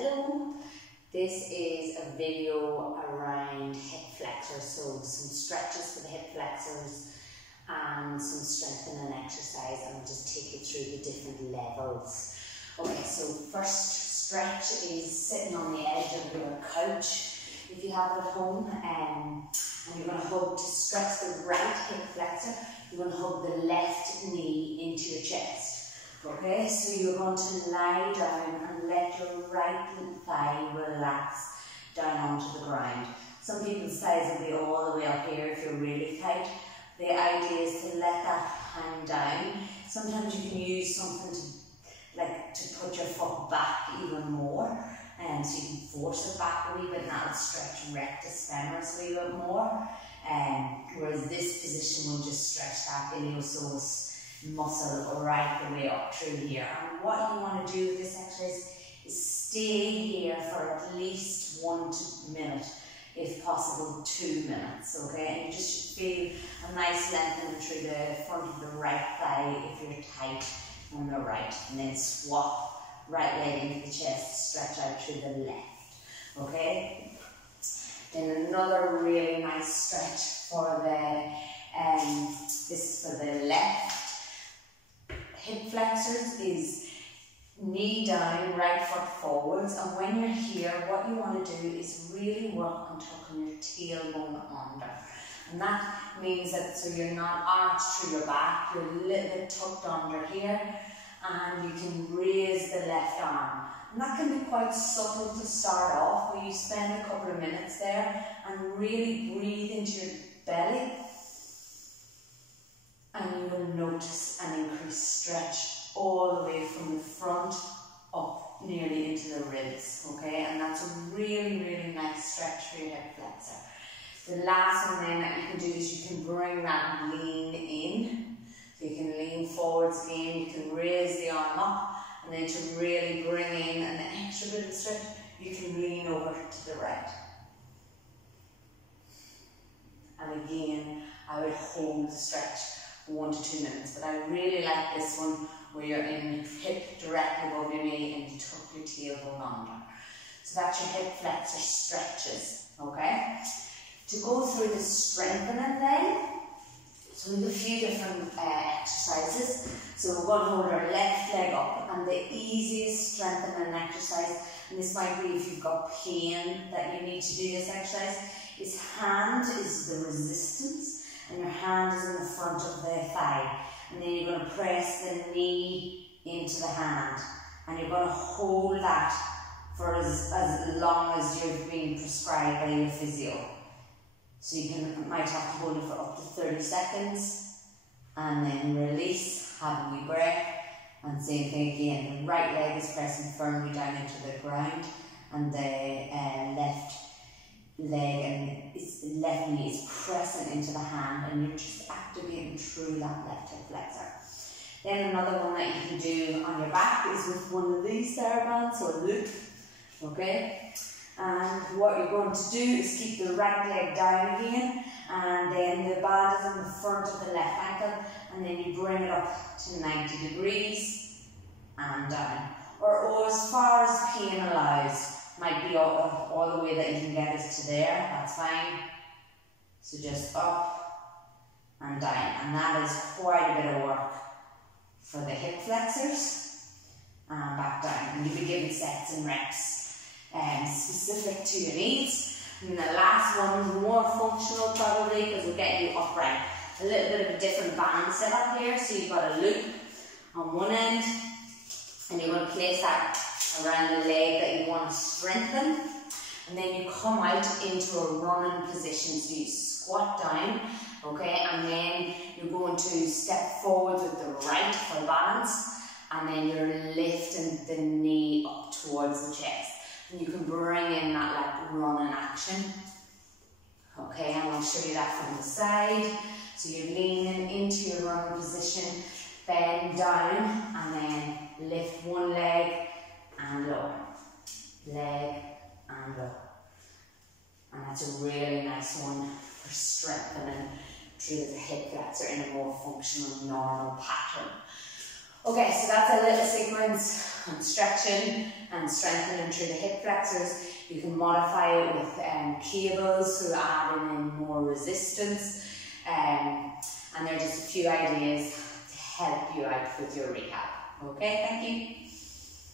Hello, this is a video around hip flexors, so some stretches for the hip flexors and some strengthening exercise, and I'll just take you through the different levels. Okay, so first stretch is sitting on the edge of your couch if you have it at home, and you're going to hug to stretch the right hip flexor. You're going to hug the left knee into your chest. Okay, so you're going to lie down and let your right thigh relax down onto the ground. Some people's thighs will be all the way up here if you're really tight. The idea is to let that hang down. Sometimes you can use something to put your foot back even more, and so you can force it back a wee bit, and that'll stretch rectus femoris a wee bit more. Whereas this position will just stretch that iliopsoas muscle right the way up through here. And what you want to do with this exercise is stay here for at least 1 minute, if possible 2 minutes, okay? And you just should feel a nice lengthening through the front of the right thigh if you're tight on the right, and then swap right leg into the chest, stretch out through the left, okay? Then another really nice stretch for the, this is for the left hip flexors, is knee down, right foot forwards, and when you're here, what you want to do is really work on tucking your tailbone under. And that means that so you're not arched through your back, you're a little bit tucked under here, and you can raise the left arm. And that can be quite subtle to start off, where you spend a couple of minutes there and really breathe into your belly, and you will notice an increased stretch all the way from the front up nearly into the ribs, okay? And that's a really, really nice stretch for your hip flexor. The last one then that you can do is you can bring that lean in. So you can lean forwards again, you can raise the arm up, and then to really bring in an extra bit of stretch, you can lean over to the right. And again, I would hold the stretch 1 to 2 minutes, but I really like this one where you're in hip directly above your knee and you tuck your tailbone under. So that's your hip flexor stretches, okay? To go through the strengthening then, so we have a few different exercises. So we're going to hold our left leg up, and the easiest strengthening exercise, and this might be if you've got pain that you need to do this exercise, is hand is the resistance, and your hand is in the front of the thigh. And then you're going to press the knee into the hand, and you're going to hold that for as long as you've been prescribed by your physio. So you might have to hold it for up to 30 seconds, and then release, have a wee breath, and same thing again. The right leg is pressing firmly down into the ground, and the left leg and the left knee is pressing into the hand, and you're just activating through that left hip flexor. Then another one that you can do on your back is with one of these TheraBands or loop, okay? And what you're going to do is keep the right leg down again, and then the band is on the front of the left ankle, and then you bring it up to 90 degrees and down, or as far as pain allows. Might be all the way that you can get it to there, that's fine. So just up and down, and that is quite a bit of work for the hip flexors. And back down, and you'll be given sets and reps specific to your needs. And the last one is more functional probably, because we're getting you upright. A little bit of a different band setup here, so you've got a loop on one end, and you're going to place that around the leg that you want to strengthen, and then you come out into a running position, so you squat down, okay, and then you're going to step forward with the right for balance, and then you're lifting the knee up towards the chest, and you can bring in that like running action, okay, and I'll show you that from the side. So you're leaning into your running position, bend down, and then lift one leg and lower, leg and lower. And that's a really nice one for strengthening through the hip flexor in a more functional, normal pattern. Okay, so that's a little sequence on stretching and strengthening through the hip flexors. You can modify it with cables, so adding in more resistance. And there are just a few ideas to help you out with your rehab. Okay, thank you.